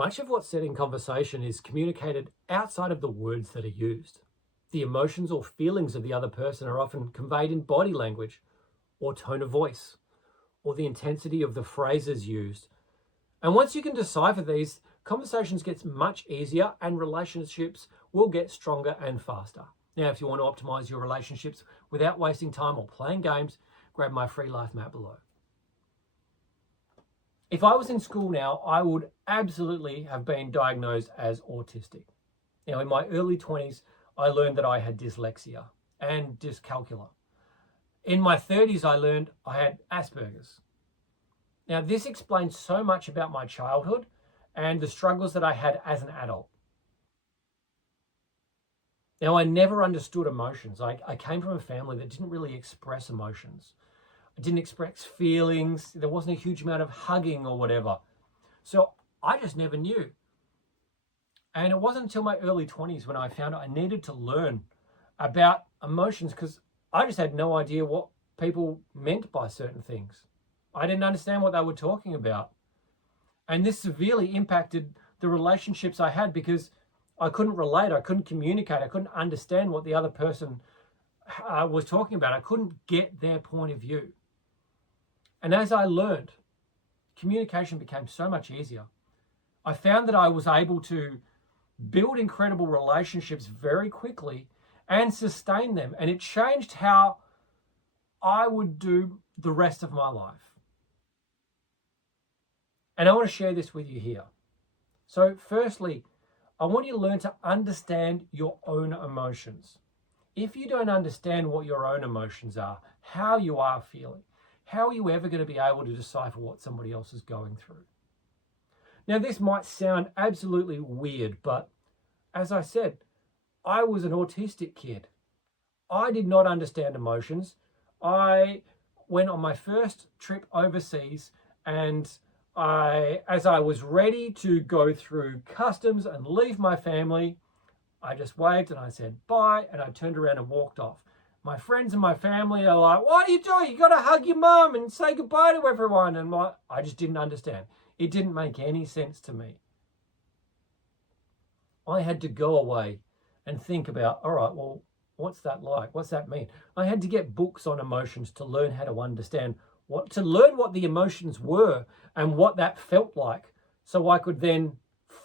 Much of what's said in conversation is communicated outside of the words that are used. The emotions or feelings of the other person are often conveyed in body language or tone of voice or the intensity of the phrases used. And once you can decipher these, conversations gets much easier and relationships will get stronger and faster. Now, if you want to optimize your relationships without wasting time or playing games, grab my free life map below. If I was in school now, I would absolutely have been diagnosed as autistic. Now, in my early 20s, I learned that I had dyslexia and dyscalculia. In my 30s, I learned I had Asperger's. Now, this explains so much about my childhood and the struggles that I had as an adult. Now, I never understood emotions. I came from a family that didn't really express emotions. I didn't express feelings. There wasn't a huge amount of hugging or whatever. So I just never knew. And it wasn't until my early 20s when I found out I needed to learn about emotions because I just had no idea what people meant by certain things. I didn't understand what they were talking about. And this severely impacted the relationships I had because I couldn't relate, I couldn't communicate, I couldn't understand what the other person was talking about. I couldn't get their point of view. And as I learned, communication became so much easier. I found that I was able to build incredible relationships very quickly and sustain them. And it changed how I would do the rest of my life. And I want to share this with you here. So firstly, I want you to learn to understand your own emotions. If you don't understand what your own emotions are, how you are feeling, how are you ever going to be able to decipher what somebody else is going through? Now, this might sound absolutely weird, but as I said, I was an autistic kid. I did not understand emotions. I went on my first trip overseas and as I was ready to go through customs and leave my family, I just waved and I said bye and I turned around and walked off. My friends and my family are like, what are you doing? You got to hug your mum and say goodbye to everyone. And I just didn't understand. It didn't make any sense to me. I had to go away and think about, all right, well, what's that like? What's that mean? I had to get books on emotions to learn how to understand to learn what the emotions were and what that felt like so I could then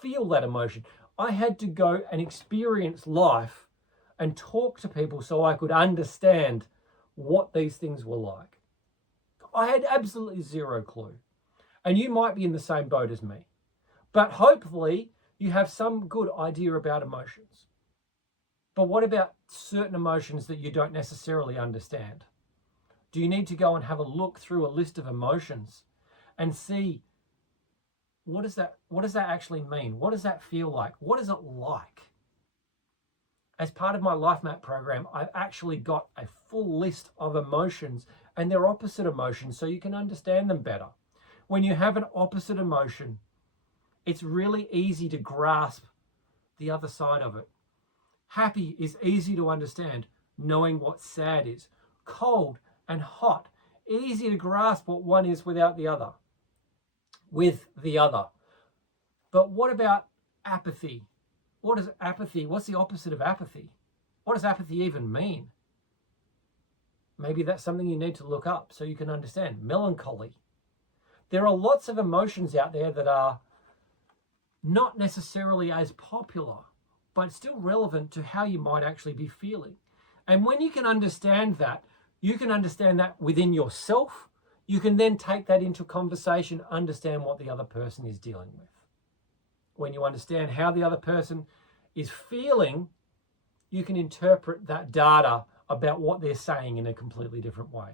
feel that emotion. I had to go and experience life and talk to people so I could understand what these things were like. I had absolutely zero clue. And you might be in the same boat as me. But hopefully you have some good idea about emotions. But what about certain emotions that you don't necessarily understand? Do you need to go and have a look through a list of emotions and see what does that actually mean? What does that feel like? What is it like? As part of my Life Map program, I've actually got a full list of emotions and their opposite emotions so you can understand them better. When you have an opposite emotion, it's really easy to grasp the other side of it. Happy is easy to understand, knowing what sad is. Cold and hot, easy to grasp what one is without the other, with the other. But what about apathy? What is apathy? What's the opposite of apathy? What does apathy even mean? Maybe that's something you need to look up so you can understand. Melancholy. There are lots of emotions out there that are not necessarily as popular, but still relevant to how you might actually be feeling. And when you can understand that, you can understand that within yourself. You can then take that into conversation, understand what the other person is dealing with. When you understand how the other person is feeling, you can interpret that data about what they're saying in a completely different way.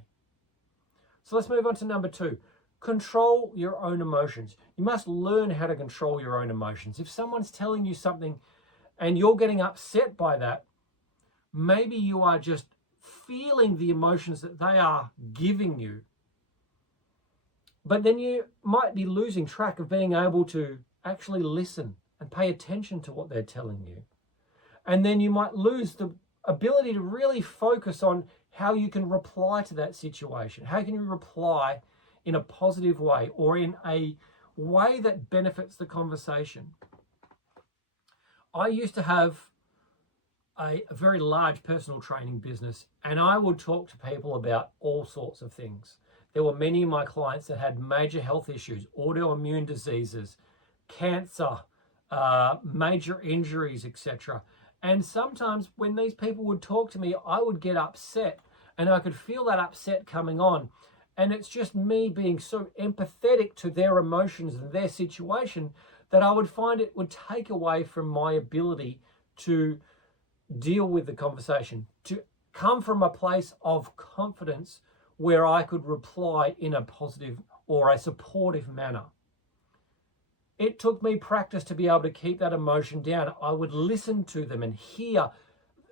So let's move on to number 2. Control your own emotions. You must learn how to control your own emotions. If someone's telling you something and you're getting upset by that, maybe you are just feeling the emotions that they are giving you. But then you might be losing track of being able to actually listen and pay attention to what they're telling you. And then you might lose the ability to really focus on how you can reply to that situation. How can you reply in a positive way or in a way that benefits the conversation. I used to have a very large personal training business, and I would talk to people about all sorts of things. There were many of my clients that had major health issues, autoimmune diseases, cancer, major injuries, etc. And sometimes when these people would talk to me, I would get upset, and I could feel that upset coming on. And it's just me being so empathetic to their emotions and their situation that I would find it would take away from my ability to deal with the conversation, to come from a place of confidence where I could reply in a positive or a supportive manner. It took me practice to be able to keep that emotion down. I would listen to them and hear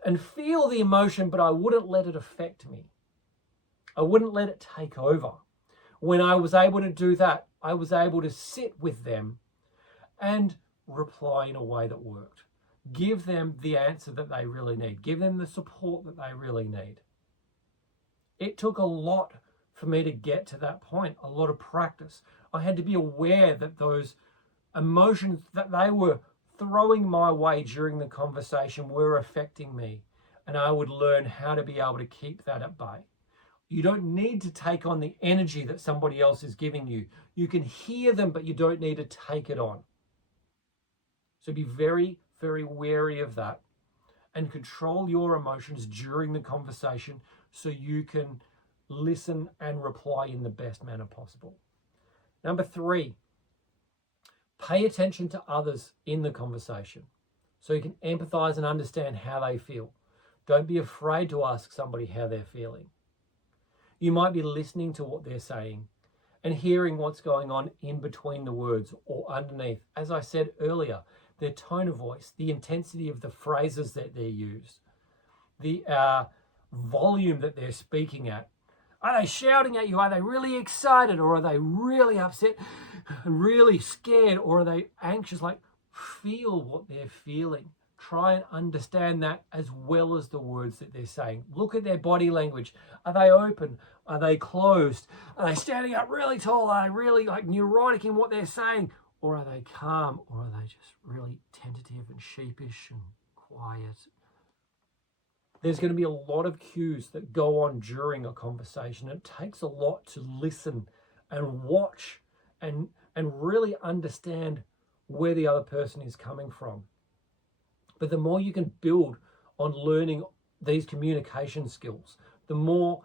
and feel the emotion, but I wouldn't let it affect me. I wouldn't let it take over. When I was able to do that, I was able to sit with them and reply in a way that worked. Give them the answer that they really need. Give them the support that they really need. It took a lot for me to get to that point, a lot of practice. I had to be aware that those emotions that they were throwing my way during the conversation were affecting me, and I would learn how to be able to keep that at bay. You don't need to take on the energy that somebody else is giving you. You can hear them, but you don't need to take it on. So be very, very wary of that and control your emotions during the conversation so you can listen and reply in the best manner possible. Number 3, pay attention to others in the conversation so you can empathize and understand how they feel. Don't be afraid to ask somebody how they're feeling. You might be listening to what they're saying and hearing what's going on in between the words or underneath. As I said earlier, their tone of voice, the intensity of the phrases that they use, the volume that they're speaking at. Are they shouting at you? Are they really excited? Or are they really upset, really scared? Or are they anxious? Like, feel what they're feeling. Try and understand that as well as the words that they're saying. Look at their body language. Are they open? Are they closed? Are they standing up really tall? Are they really like neurotic in what they're saying? Or are they calm? Or are they just really tentative and sheepish and quiet? There's going to be a lot of cues that go on during a conversation. It takes a lot to listen and watch and really understand where the other person is coming from. But the more you can build on learning these communication skills, the more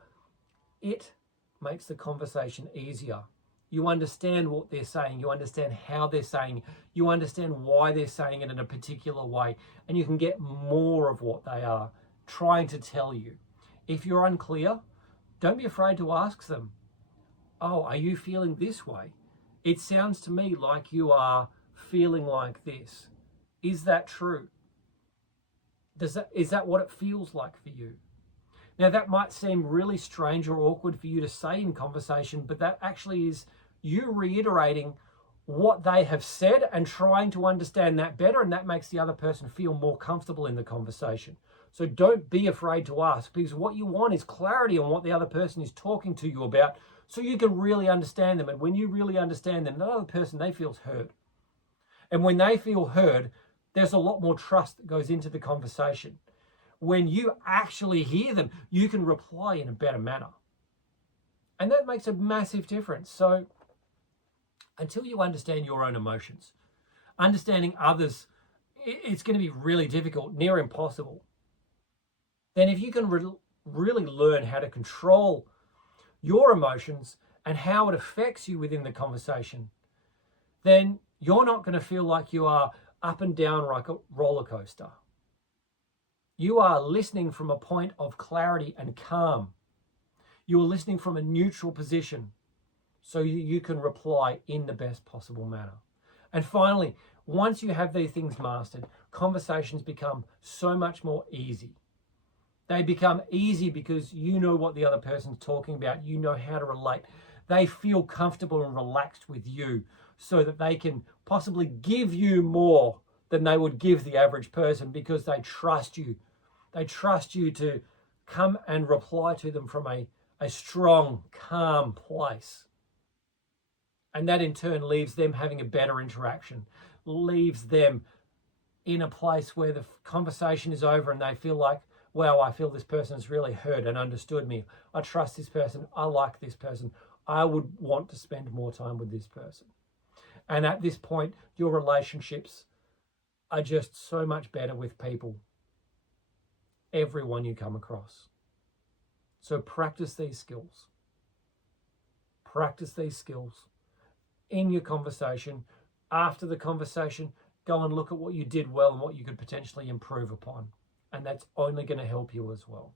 it makes the conversation easier. You understand what they're saying, you understand how they're saying, you understand why they're saying it in a particular way, and you can get more of what they are trying to tell you. If you're unclear, don't be afraid to ask them, oh, are you feeling this way? It sounds to me like you are feeling like this. Is that true? Is that what it feels like for you? Now, that might seem really strange or awkward for you to say in conversation, but that actually is you reiterating what they have said and trying to understand that better, and that makes the other person feel more comfortable in the conversation. So don't be afraid to ask, because what you want is clarity on what the other person is talking to you about so you can really understand them. And when you really understand them, the other person, they feels heard. And when they feel heard, there's a lot more trust that goes into the conversation. When you actually hear them, you can reply in a better manner. And that makes a massive difference. So until you understand your own emotions, understanding others, it's going to be really difficult, near impossible. Then if you can really learn how to control your emotions and how it affects you within the conversation, then you're not going to feel like you are up and down like a roller coaster. You are listening from a point of clarity and calm. You are listening from a neutral position so you can reply in the best possible manner. And finally, once you have these things mastered, conversations become so much more easy. They become easy because you know what the other person's talking about. You know how to relate. They feel comfortable and relaxed with you so that they can possibly give you more than they would give the average person because they trust you. They trust you to come and reply to them from a strong, calm place. And that in turn leaves them having a better interaction, leaves them in a place where the conversation is over and they feel like, wow, I feel this person's really heard and understood me. I trust this person. I like this person. I would want to spend more time with this person. And at this point, your relationships are just so much better with people, everyone you come across. So practice these skills. Practice these skills in your conversation. After the conversation, go and look at what you did well and what you could potentially improve upon. And that's only going to help you as well.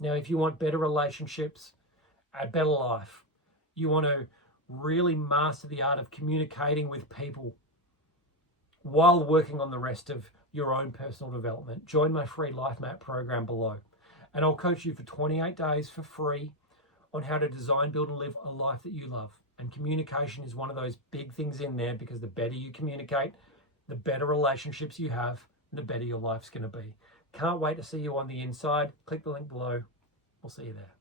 Now, if you want better relationships, a better life, you want to really master the art of communicating with people while working on the rest of your own personal development, join my free Life Map program below. And I'll coach you for 28 days for free on how to design, build, and live a life that you love. And communication is one of those big things in there, because the better you communicate, the better relationships you have, the better your life's going to be. Can't wait to see you on the inside. Click the link below. We'll see you there.